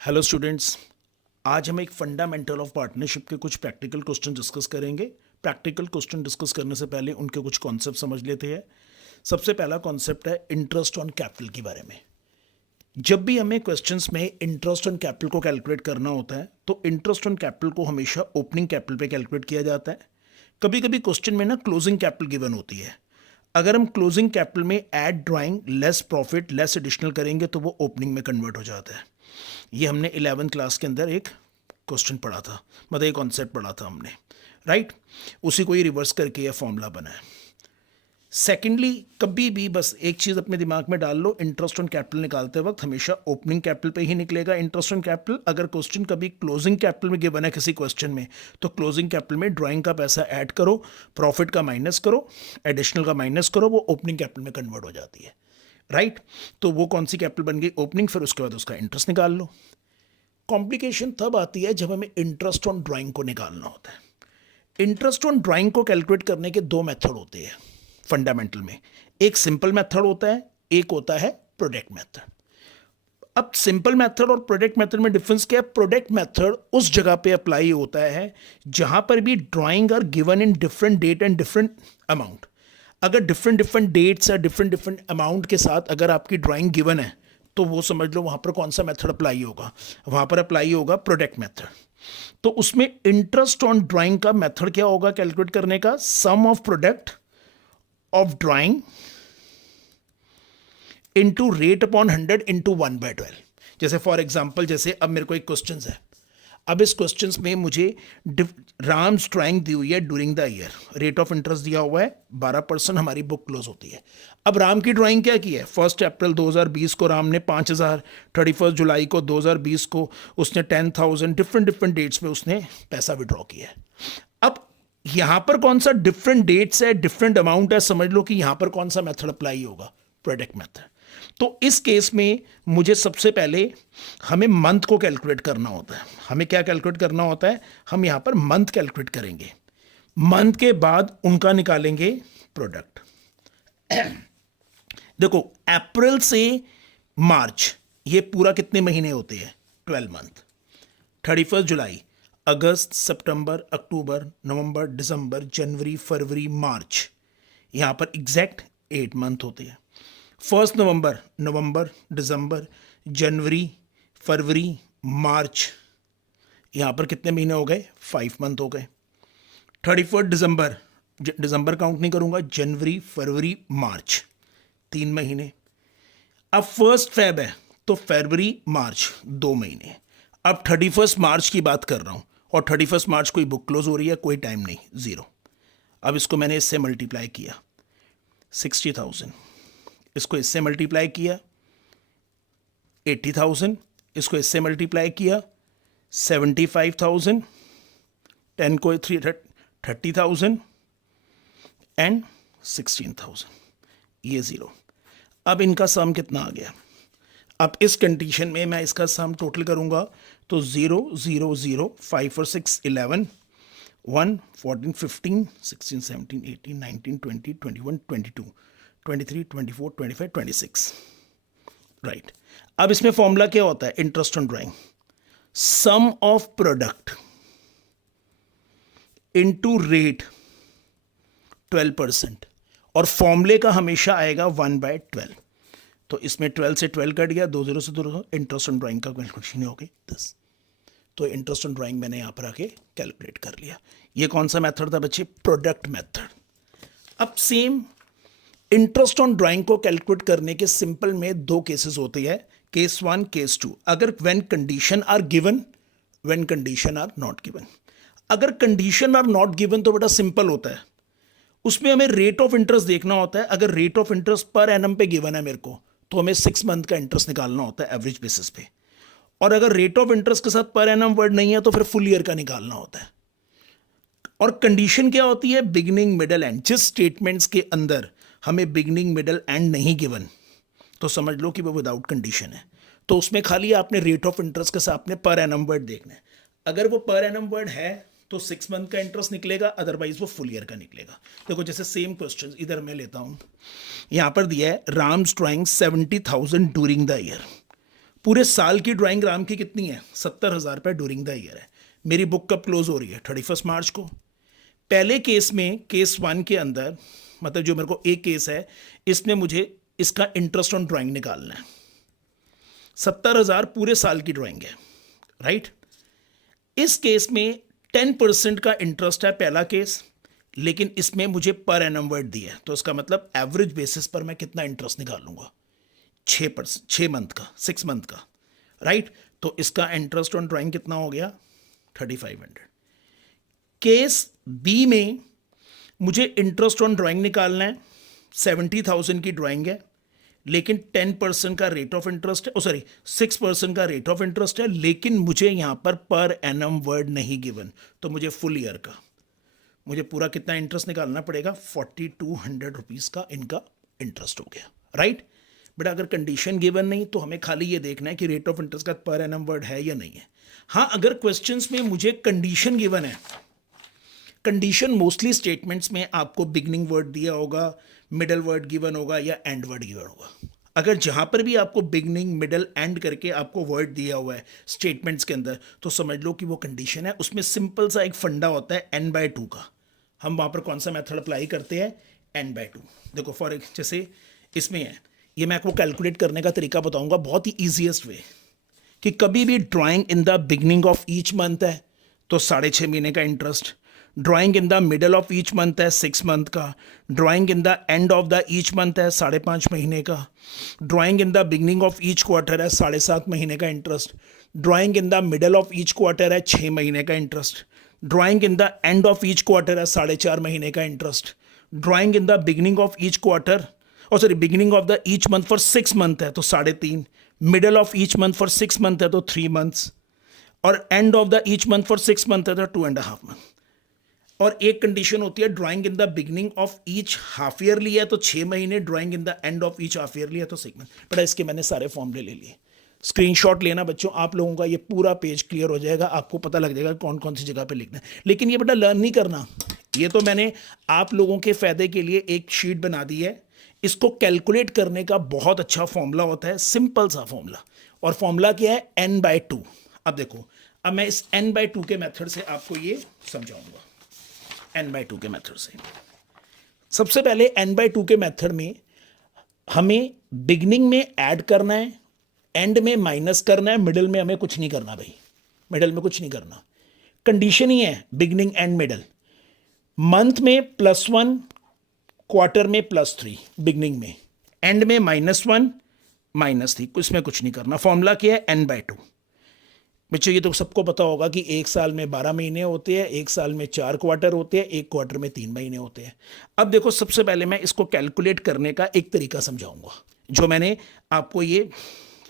Hello students, आज हम एक फंडामेंटल ऑफ पार्टनरशिप के कुछ प्रैक्टिकल क्वेश्चन डिस्कस करेंगे। प्रैक्टिकल क्वेश्चन डिस्कस करने से पहले उनके कुछ कॉन्सेप्ट समझ लेते हैं। सबसे पहला कॉन्सेप्ट है इंटरेस्ट ऑन कैपिटल के बारे में। जब भी हमें क्वेश्चंस में इंटरेस्ट ऑन कैपिटल को कैलकुलेट करना होता है तो इंटरेस्ट ऑन कैपिटल को हमेशा ओपनिंग कैपिटल पे कैलकुलेट किया जाता है। कभी कभी क्वेश्चन में ना क्लोजिंग कैपिटल गिवन होती है। अगर हम क्लोजिंग कैपिटल में add drawing less profit less additional करेंगे तो वो ओपनिंग में कन्वर्ट हो जाता है। ये हमने 11th क्लास के अंदर एक क्वेश्चन पढ़ा था, मतलब एक कॉन्सेप्ट पढ़ा था हमने, राइट। उसी को ही रिवर्स करके यह फॉर्मूला बना है। सेकेंडली, कभी भी बस एक चीज़ अपने दिमाग में डाल लो, इंटरेस्ट ऑन कैपिटल निकालते वक्त हमेशा ओपनिंग कैपिटल पे ही निकलेगा इंटरेस्ट ऑन कैपिटल। अगर क्वेश्चन कभी क्लोजिंग कैपिटल में गिवन है किसी क्वेश्चन में, तो क्लोजिंग कैपिटल में ड्राइंग का पैसा ऐड करो, प्रॉफिट का माइनस करो, एडिशनल का माइनस करो, वो ओपनिंग कैपिटल में कन्वर्ट हो जाती है, राइट। तो वो कौन सी कैपिटल बन गई? ओपनिंग। फिर उसके बाद उसका इंटरेस्ट निकाल लो। कॉम्प्लिकेशन तब आती है जब हमें इंटरेस्ट ऑन ड्राइंग को निकालना होता है। इंटरेस्ट ऑन ड्राइंग को कैलकुलेट करने के दो मेथड होते हैं फंडामेंटल में। एक सिंपल मेथड होता है, एक होता है प्रोडक्ट मेथड। अब सिंपल मेथड और प्रोडक्ट मेथड में डिफरेंस क्या है? प्रोडक्ट मेथड उस जगह पे अप्लाई होता है जहां पर भी drawing are given in different date and different amount. अगर डिफरेंट डिफरेंट डेट्स या डिफरेंट डिफरेंट अमाउंट के साथ अगर आपकी ड्राइंग गिवन है तो वो समझ लो वहां पर कौन सा मेथड अप्लाई होगा? वहां पर अप्लाई होगा प्रोडक्ट मेथड। तो उसमें इंटरेस्ट ऑन ड्राइंग का मेथड क्या होगा कैलकुलेट करने का? Sum of product of drawing into rate upon 100 into 1/12। जैसे फॉर एग्जाम्पल, जैसे अब मेरे को एक क्वेश्चन है, अब इस क्वेश्चन में मुझे राम्स ड्राइंग दी हुई है during the year, rate of interest दिया हुआ है 12%, हमारी बुक क्लोज होती है। अब राम की ड्राइंग क्या की है? 1 अप्रैल 2020 को राम ने 5,000, 31 जुलाई को 2020 को उसने 10,000, डिफरेंट डिफरेंट डेट्स में उसने पैसा विड्रॉ किया है। अब यहां पर कौन सा डिफरेंट डेट्स है, डिफरेंट अमाउंट है, समझ लो कि यहां पर कौन सा मेथड अप्लाई होगा? Product method. तो इस केस में मुझे सबसे पहले हमें मंथ को कैलकुलेट करना होता है। हमें क्या कैलकुलेट करना होता है? हम यहां पर मंथ कैलकुलेट करेंगे, मंथ के बाद उनका निकालेंगे प्रोडक्ट। देखो, अप्रैल से मार्च ये पूरा कितने महीने होते हैं? 12 मंथ। 31 जुलाई, अगस्त, सितंबर, अक्टूबर, नवंबर, दिसंबर, जनवरी, फरवरी, मार्च, यहां पर एग्जैक्ट 8 मंथ होते हैं। 1 नवंबर, नवंबर, दिसंबर, जनवरी, फरवरी, मार्च, यहां पर कितने महीने हो गए? 5 मंथ हो गए। 31 दिसंबर, दिसंबर काउंट नहीं करूंगा, जनवरी, फरवरी, मार्च, 3 महीने। अब 1 फेब है तो फरवरी, मार्च, 2 महीने। अब 31 मार्च की बात कर रहा हूं और 31 मार्च को ही बुक क्लोज हो रही है, कोई टाइम नहीं, 0। अब इसको मैंने इससे मल्टीप्लाई किया 60,000, इसको इससे मल्टीप्लाई किया 80,000, इसको इससे मल्टीप्लाई किया 75,000, 10 को 30,000 एंड 16,000, ये 0। अब इनका सम कितना आ गया? अब इस कंडीशन में मैं इसका सम टोटल करूंगा तो 0 0 0 5 और 6 11 1 14 15 16 17 18 19 20 21 22 23 24 25 26, राइट। अब इसमें फॉर्मूला क्या होता है? Interest on drawing, sum of product into rate 12%, और फॉर्मूले का हमेशा आएगा 1/12। तो इसमें 12 से 12 कट गया, 2 0 से 2 इंटरेस्ट ऑन ड्राइंग का कैलकुलेशन हो गई 10। तो इंटरेस्ट ऑन ड्राइंग मैंने यहां पर आके कैलकुलेट कर लिया। ये कौन सा मेथड था बच्चे? Product method. अब सेम इंटरेस्ट ऑन ड्राइंग को कैलकुलेट करने के सिंपल में 2 केसेस होते हैं, केस 1, केस 2। अगर when condition are given, when condition are not given. अगर कंडीशन आर नॉट गिवन तो बेटा सिंपल होता है, उसमें हमें रेट ऑफ इंटरेस्ट देखना होता है। अगर rate of interest per annum पे गिवन है मेरे को, तो हमें 6 मंथ का इंटरेस्ट निकालना होता है एवरेज बेसिस पे। और अगर रेट ऑफ इंटरेस्ट के साथ पर एनम वर्ड नहीं है तो फिर फुल ईयर का निकालना होता है। और कंडीशन क्या होती है? Beginning, middle, and. जिस स्टेटमेंट्स के अंदर हमें बिगिनिंग, मिडल, एंड नहीं गिवन तो समझ लो कि वो विदाउट कंडीशन है। तो उसमें खाली आपने रेट ऑफ इंटरेस्ट के साथ आपने पर एनम वर्ड देखना है। अगर वो पर एनम वर्ड है तो 6 मंथ का इंटरेस्ट निकलेगा, अदरवाइज वो फुल ईयर का निकलेगा। देखो, जैसे सेम क्वेश्चन इधर मैं लेता हूं, यहां पर दिया है Ram's drawing 70,000 during the year, पूरे साल की ड्राइंग राम की कितनी है? 70,000 रुपये ड्यूरिंग द ईयर है। मेरी बुक कब क्लोज हो रही है? 31 मार्च को। पहले केस में, केस 1 के अंदर, मतलब जो मेरे को एक केस है, इसमें मुझे इसका इंटरेस्ट ऑन ड्राइंग निकालना है। 70,000 पूरे साल की ड्राइंग है, राइट। इस केस में 10% का इंटरेस्ट है, पहला केस, लेकिन इसमें मुझे पर एनम वर्ड दिया है, तो इसका मतलब एवरेज बेसिस पर मैं कितना इंटरेस्ट निकालूंगा? 6 मंथ का, 6 मंथ का, राइट। तो इसका इंटरेस्ट ऑन ड्राइंग कितना हो गया? 3500। केस बी में मुझे इंटरेस्ट ऑन ड्राइंग निकालना है। 70,000 की ड्राइंग है, लेकिन 10% का रेट ऑफ इंटरेस्ट है, सॉरी 6% का रेट ऑफ इंटरेस्ट है, लेकिन मुझे यहां पर एनम वर्ड नहीं गिवन, तो मुझे फुल ईयर का, मुझे पूरा कितना इंटरेस्ट निकालना पड़ेगा? 4200 रुपीज का इनका इंटरेस्ट हो गया, राइट। बट अगर कंडीशन गिवन नहीं, तो हमें खाली ये देखना है कि रेट ऑफ इंटरेस्ट का पर एनम वर्ड है या नहीं है। हाँ, अगर क्वेश्चंस में मुझे कंडीशन गिवन है, कंडीशन मोस्टली स्टेटमेंट्स में आपको बिगनिंग वर्ड दिया होगा, मिडल वर्ड गिवन होगा या एंड वर्ड गिवन होगा। अगर जहां पर भी आपको बिगनिंग, मिडल, एंड करके आपको वर्ड दिया हुआ है स्टेटमेंट्स के अंदर, तो समझ लो कि वो कंडीशन है। उसमें सिंपल सा एक फंडा होता है n/2 का। हम वहां पर कौन सा मेथड अप्लाई करते हैं? n/2। देखो फॉर जैसे इसमें है, ये मैं आपको कैलकुलेट करने का तरीका बताऊंगा, बहुत ही ईजीएस्ट वे, कि कभी भी drawing in the beginning of each month है तो 6.5 महीने का interest, drawing in the middle of each month है 6 मंथ का, drawing in the end of the each month है 5.5 महीने का, drawing in the beginning of each quarter है 7.5 महीने का interest, drawing in the middle of each quarter है 6 महीने का interest, drawing in the end of each quarter है 4.5 महीने का interest, drawing in the beginning of each quarter, और sorry beginning of the each month for 6 month है तो 3.5, middle of each month for 6 month है तो 3 मंथ्स, और end of the each month for 6 month है तो 2.5 मंथ। और एक कंडीशन होती है drawing in the beginning of each half yearly है तो 6 महीने, drawing in the end of each half yearly है तो 6 मंथ। बट इसके मैंने सारे फॉर्मूले ले लिए। स्क्रीनशॉट लेना बच्चों, आप लोगों का ये पूरा पेज क्लियर हो जाएगा, आपको पता लग जाएगा कौन कौन सी जगह पे लिखना है। लेकिन ये बेटा लर्न नहीं करना, ये तो मैंने आप लोगों के फायदे के लिए एक शीट बना दी है। इसको कैलकुलेट करने का बहुत अच्छा फॉर्मूला होता है, सिंपल सा फॉर्मूला, और फॉर्मूला क्या है? n/2। अब देखो, अब मैं इस n/2 के मेथड से आपको ये समझाऊंगा। n/2 के मेथड से सबसे पहले n/2 के मेथड में हमें बिगनिंग में ऐड करना है, एंड में माइनस करना है, मिडल में हमें कुछ नहीं करना भाई, मिडल में कुछ नहीं करना। कंडीशन ही है बिगनिंग एंड मिडल। मंथ में +1, क्वार्टर में +3, बिगनिंग में, एंड में -1, -3, इसमें कुछ नहीं करना। फॉर्मूला क्या है? n/2। बच्चों ये तो सबको पता होगा कि एक साल में 12 महीने होते हैं, एक साल में 4 क्वार्टर होते हैं, एक क्वार्टर में 3 महीने होते हैं। अब देखो, सबसे पहले मैं इसको कैलकुलेट करने का एक तरीका समझाऊंगा, जो मैंने आपको ये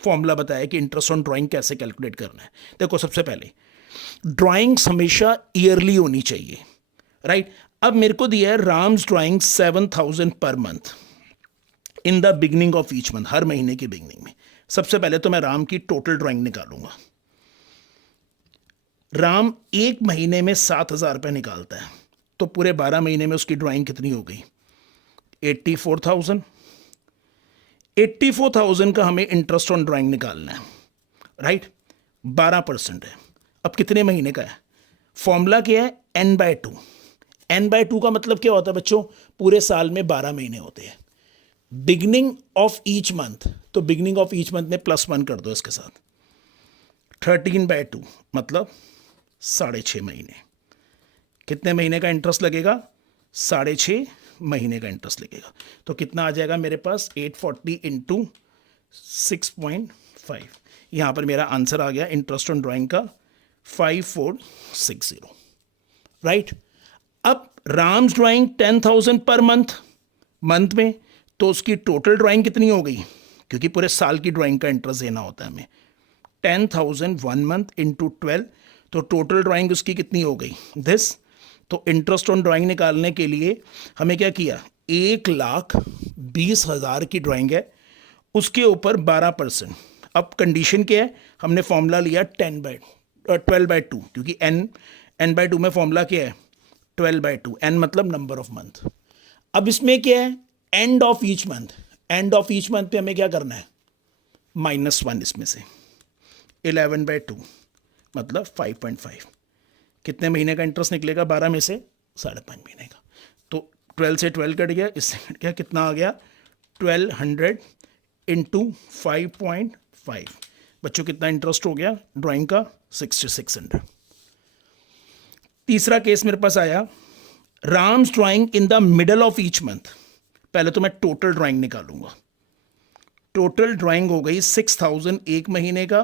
फॉर्मूला बताया कि इंटरेस्ट ऑन ड्राइंग कैसे कैलकुलेट करना है। देखो, सबसे पहले ड्राइंग्स हमेशा ईयरली होनी चाहिए, राइट। अब मेरे को दिया है Ram's drawing 7,000 per month in the beginning of each month, हर महीने की बिगनिंग में। सबसे पहले तो मैं राम की टोटल ड्राइंग निकालूंगा। राम एक महीने में 7,000 रुपये निकालता है, तो पूरे 12 महीने में उसकी ड्राइंग कितनी हो गई? 84,000। 84,000 का हमें इंटरेस्ट ऑन ड्राइंग निकालना है, राइट। 12% है। अब कितने महीने का है? फॉर्मूला क्या है? n/2। n/2 का मतलब क्या होता है बच्चों? पूरे साल में 12 महीने होते हैं। बिगनिंग ऑफ ईच मंथ, तो बिगनिंग ऑफ ईच मंथ में +1 कर दो इसके साथ, 13/2 मतलब 6.5 महीने। कितने महीने का इंटरेस्ट लगेगा? 6.5 महीने का इंटरेस्ट लगेगा। तो कितना आ जाएगा मेरे पास? 840 × 6.5। यहां पर मेरा आंसर आ गया इंटरेस्ट ऑन ड्राइंग का 5460, राइट। अब राम्स ड्राइंग 10,000 पर मंथ में, तो उसकी टोटल ड्राइंग कितनी हो गई? क्योंकि पूरे साल की ड्राइंग का इंटरेस्ट देना होता है हमें। 10,000 1 मंथ × 12, तो टोटल ड्राइंग उसकी कितनी हो गई? दिस। तो इंटरेस्ट ऑन ड्राइंग निकालने के लिए हमें क्या किया? 1,20,000 की ड्राइंग है, उसके ऊपर 12%। अब कंडीशन क्या है? हमने फॉर्मूला लिया 12/2, क्योंकि n/2 में फॉर्मूला क्या है? 12/2। n मतलब नंबर ऑफ मंथ। अब इसमें क्या है? End of each month. End of each month पे हमें क्या करना है? -1 इसमें से। 11/2 मतलब 5.5। कितने महीने का इंटरेस्ट निकलेगा? 12 में से 5.5 महीने का। तो 12 से 12 कट गया, इससे कट गया, कितना आ गया? 1200 इंटू 5.5। बच्चों कितना इंटरेस्ट हो गया ड्राइंग का? 6600। तीसरा केस मेरे पास आया, Ram's drawing in the middle of each month. पहले तो मैं टोटल ड्राइंग निकालूंगा। टोटल ड्राइंग हो गई 6000 एक महीने का,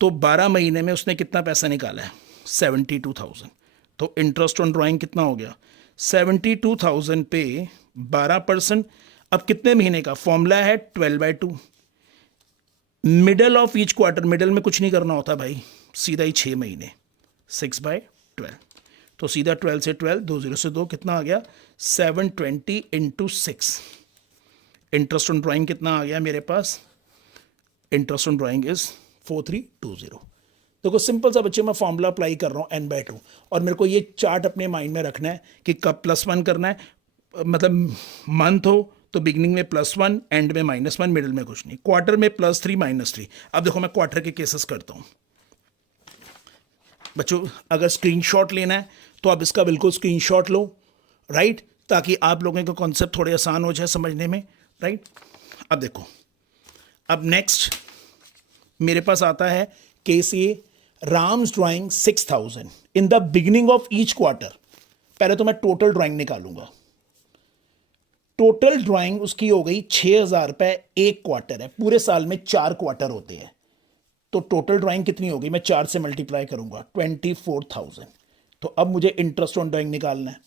तो 12 महीने में उसने कितना पैसा निकाला है? 72,000। तो इंटरेस्ट ऑन ड्राइंग कितना हो गया? 72,000 पे 12%। अब कितने महीने का? फॉर्मूला है 12/2। Middle of each quarter, middle में कुछ नहीं करना होता भाई, सीधा ही 6 महीने, 6/12। तो सीधा 12 से 12, 2 0 से 2, कितना आ गया? 720 इंटू 6। इंटरेस्ट ऑन ड्राइंग कितना आ गया मेरे पास? Interest on drawing is 4320। देखो सिंपल सा बच्चे, मैं फॉर्मूला अप्लाई कर रहा हूँ n/2, और मेरे को ये चार्ट अपने माइंड में रखना है कि कब +1 करना है। मतलब मंथ हो तो बिगिनिंग में +1, एंड में -1, मिडिल में कुछ नहीं। क्वार्टर में +3 -3। अब देखो मैं क्वार्टर के केसेस करता हूँ बच्चों। अगर स्क्रीनशॉट लेना है तो आप इसका बिल्कुल स्क्रीनशॉट लो, राइट, ताकि आप लोगों का कॉन्सेप्ट थोड़े आसान हो जाए समझने में, राइट। अब देखो, अब नेक्स्ट मेरे पास आता है केस ये, Ram's drawing 6000 in the beginning of each quarter. पहले तो मैं टोटल ड्राइंग निकालूंगा। टोटल ड्राइंग उसकी हो गई 6000 रुपए एक क्वार्टर है, पूरे साल में 4 क्वार्टर होते हैं। तो टोटल ड्राइंग कितनी होगी? मैं 4 से मल्टीप्लाई करूंगा, 24,000। तो अब मुझे इंटरेस्ट ऑन ड्राइंग निकालना है।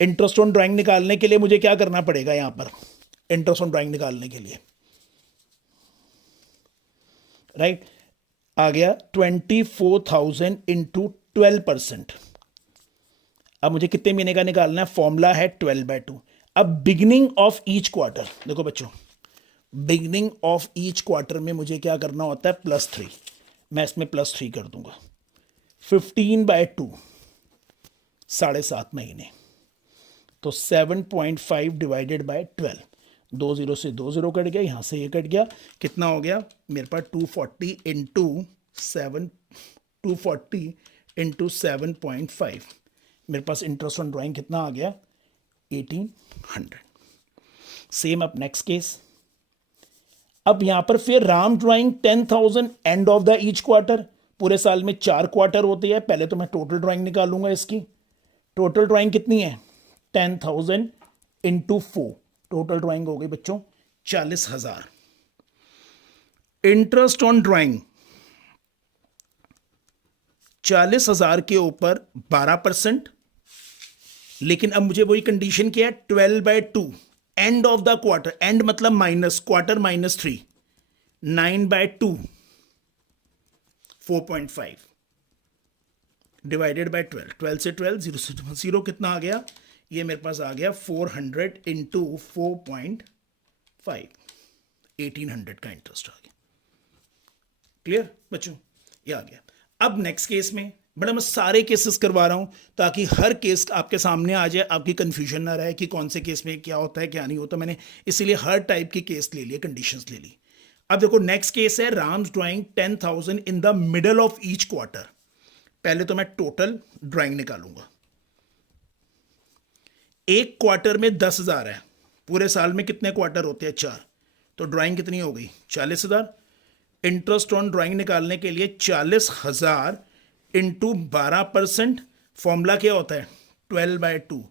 इंटरेस्ट ऑन ड्राइंग निकालने के लिए मुझे क्या करना पड़ेगा? यहां पर इंटरेस्ट ऑन ड्राइंग निकालने के लिए, राइट, आ गया 24,000 इंटू 12%। अब मुझे कितने महीने का निकालना है? फॉर्मूला है 12/2। अब बिगिनिंग ऑफ ईच क्वार्टर, देखो बच्चों, बिगिनिंग ऑफ ईच क्वार्टर में मुझे क्या करना होता है? +3। मैं इसमें +3 कर दूंगा। 15/2 7.5 महीने, तो 7.5 डिवाइडेड बाय 12। 2 0 से 2 0 कट गया, यहां से ये कट गया, कितना हो गया मेरे पास? 240 इंटू 7, 240 इंटू 7.5। मेरे पास इंटरेस्ट ऑन ड्राइंग कितना आ गया? 1800। Same up next case. अब यहां पर फिर Ram drawing 10,000 and of the each quarter. पूरे साल में 4 क्वार्टर होते हैं। पहले तो मैं टोटल ड्राइंग निकालूंगा इसकी। टोटल ड्राइंग कितनी है? 10,000 इंटू 4। टोटल ड्राइंग हो गई बच्चों 40,000। इंटरेस्ट ऑन ड्राइंग 40,000 के ऊपर 12%। लेकिन अब मुझे वही कंडीशन क्या है? 12/2 and of the quarter. And मतलब माइनस, क्वार्टर -3, 9/2 4.5 डिवाइडेड बाय 12। 12 से 12, 0 से 0, कितना आ गया? ये मेरे पास आ गया 400 इंटू 4.5, 1800 का इंटरेस्ट आ गया। क्लियर बच्चों? ये आ गया। अब नेक्स्ट केस में, बड़ा मैं सारे केसेस करवा रहा हूं ताकि हर केस आपके सामने आ जाए, आपकी कंफ्यूजन ना रहे कि कौन से केस में क्या होता है क्या नहीं होता। मैंने इसीलिए हर टाइप की केस ले लिए, कंडीशंस ले ली। अब देखो नेक्स्ट केस है, Ram's drawing 10,000 in the middle of each quarter. पहले तो मैं टोटल ड्राइंग निकालूंगा। एक क्वार्टर में 10,000 है, पूरे साल में कितने क्वार्टर होते हैं? 4। तो ड्राइंग कितनी हो गई? 40,000। इंटरेस्ट ऑन ड्राइंग निकालने के लिए 40,000 इंटू 12%। फॉर्मूला क्या होता है? 12/2।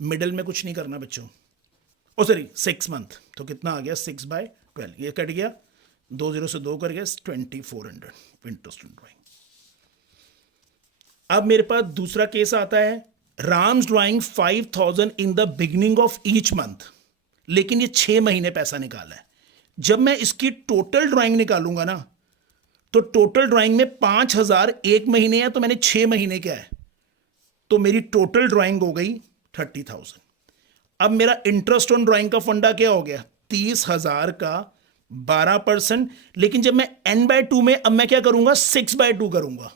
मिडल में कुछ नहीं करना बच्चों, ओ सॉरी 6 मंथ। तो कितना आ गया? 6/12। ये कट गया, 2 0 से 2 कर गया, 2400 इंटरेस्ट ऑन ड्राइंग। अब मेरे पास दूसरा केस आता है, Ram's drawing 5,000 in the beginning of each month. लेकिन ये 6 महीने पैसा निकाला है। जब मैं इसकी टोटल ड्राइंग निकालूंगा ना, तो टोटल ड्राइंग में 5,000 एक महीने है, तो मैंने 6 महीने क्या है, तो मेरी टोटल ड्राइंग हो गई 30,000। अब मेरा इंटरेस्ट ऑन ड्राइंग का फंडा क्या हो गया? 30,000 का 12%। लेकिन जब मैं n/2 में, अब मैं क्या करूंगा? 6/2 करूंगा।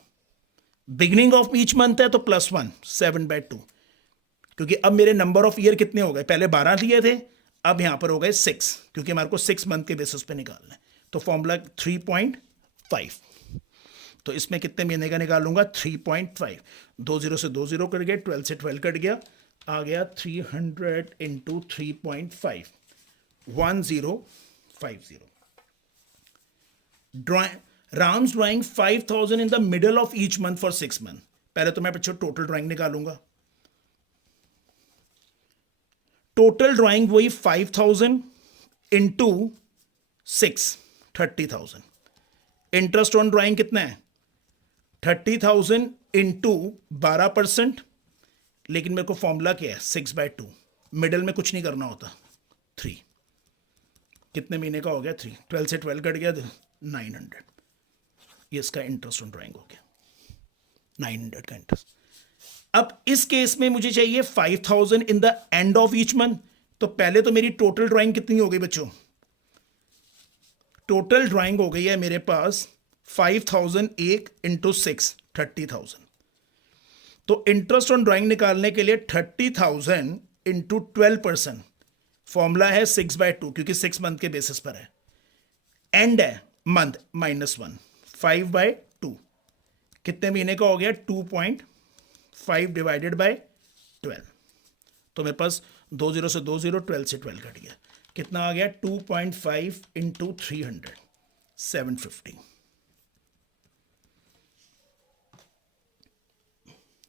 बिगिनिंग ऑफ ईच मंथ है तो +1, 7/2। क्योंकि अब मेरे नंबर ऑफ ईयर कितने हो गए? पहले 12 लिए थे, अब यहां पर हो गए 6, क्योंकि हमारे को 6 मंथ के बेसिस पे निकालना है। तो फॉर्मूला 3.5। तो इसमें कितने महीने का निकालूंगा 3.5, 2 0 से 2 0 कट गए, 12 से 12 कट गया, आ गया 300 into 3.5, 1050. Ram's drawing 5,000 in the middle of each month for 6 months. पहले तो मैं बच्चों टोटल ड्राइंग निकालूंगा. टोटल ड्राइंग वही 5,000 इंटू 6, 30,000. इंटरेस्ट ऑन ड्राइंग कितना है 30,000 इंटू 12%, लेकिन मेरे को फॉर्मूला क्या है 6/2, मिडल में कुछ नहीं करना होता, 3. कितने महीने का हो गया 3, 12 से 12 कट गया 900. ये इसका इंटरेस्ट ऑन ड्राइंग हो गया 900 का इंटरेस्ट. अब इस केस में मुझे चाहिए 5,000 in the end of each month. तो पहले तो मेरी टोटल ड्राइंग कितनी हो गई बच्चों, टोटल ड्राइंग हो गई है मेरे पास 5,000 1 इंटू 6, 30,000. तो इंटरेस्ट ऑन ड्राइंग निकालने के लिए 30,000 इंटू 12%, फॉर्मूला है 6/2 क्योंकि 6 मंथ के बेसिस पर है. एंड है मंथ -1, 5/2. कितने महीने का हो गया 2.5 डिवाइडेड बाय 12. तो मेरे पास 2 0 से 2 0, 12 से 12 कट गया, कितना आ गया 2.5 इंटू 300, 750.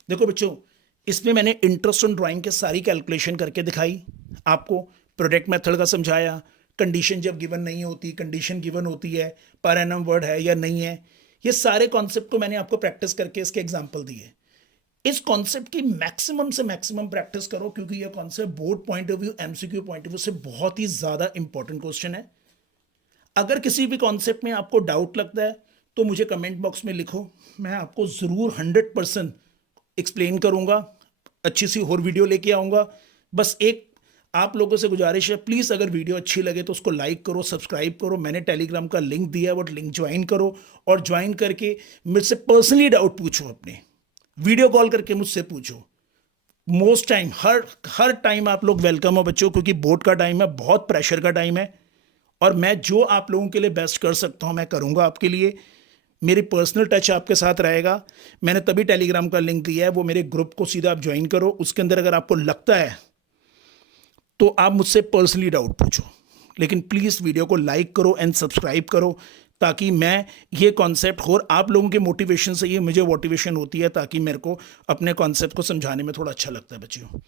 देखो बच्चों, इसमें मैंने इंटरेस्ट ऑन ड्राइंग के सारी कैलकुलेशन करके दिखाई आपको, प्रोडक्ट मेथड का समझाया, कंडीशन जब गिवन नहीं होती, कंडीशन गिवन होती है, पर एनम वर्ड है या नहीं है, ये सारे कॉन्सेप्ट को मैंने आपको प्रैक्टिस करके इसके एग्जांपल दिए. इस कॉन्सेप्ट की मैक्सिमम से मैक्सिमम प्रैक्टिस करो क्योंकि ये concept board point of view, MCQ point of view से बहुत ही ज़्यादा इंपॉर्टेंट क्वेश्चन है. अगर किसी भी कॉन्सेप्ट में आपको डाउट लगता है तो मुझे कमेंट बॉक्स में लिखो, मैं आपको ज़रूर 100% एक्सप्लेन करूँगा, अच्छी सी और वीडियो लेके आऊँगा. बस एक आप लोगों से गुजारिश है, प्लीज़ अगर वीडियो अच्छी लगे तो उसको लाइक करो, सब्सक्राइब करो. मैंने टेलीग्राम का लिंक दिया है, वो लिंक ज्वाइन करो और ज्वाइन करके मुझसे पर्सनली डाउट पूछो, अपने वीडियो कॉल करके मुझसे पूछो. मोस्ट टाइम, हर टाइम आप लोग वेलकम हो बच्चों, क्योंकि बोर्ड का टाइम है, बहुत प्रेशर का टाइम है और मैं जो आप लोगों के लिए बेस्ट कर सकता हूँ मैं करूँगा आपके लिए. मेरी पर्सनल टच आपके साथ रहेगा. मैंने तभी टेलीग्राम का लिंक दिया है, वो मेरे ग्रुप को सीधा आप ज्वाइन करो. उसके अंदर अगर आपको लगता है तो आप मुझसे पर्सनली डाउट पूछो, लेकिन प्लीज़ वीडियो को लाइक करो एंड सब्सक्राइब करो ताकि मैं ये कॉन्सेप्ट और आप लोगों के मोटिवेशन से ये मुझे मोटिवेशन होती है ताकि मेरे को अपने कॉन्सेप्ट को समझाने में थोड़ा अच्छा लगता है बच्चों.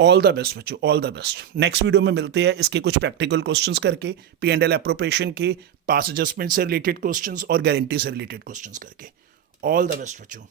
ऑल द बेस्ट बच्चों, all the best. Next video में मिलते हैं इसके कुछ प्रैक्टिकल क्वेश्चंस करके, P&L एप्रोप्रिएशन के, पास एडजस्टमेंट से रिलेटेड क्वेश्चंस और गारंटी से रिलेटेड क्वेश्चंस करके. ऑल द बेस्ट बच्चों.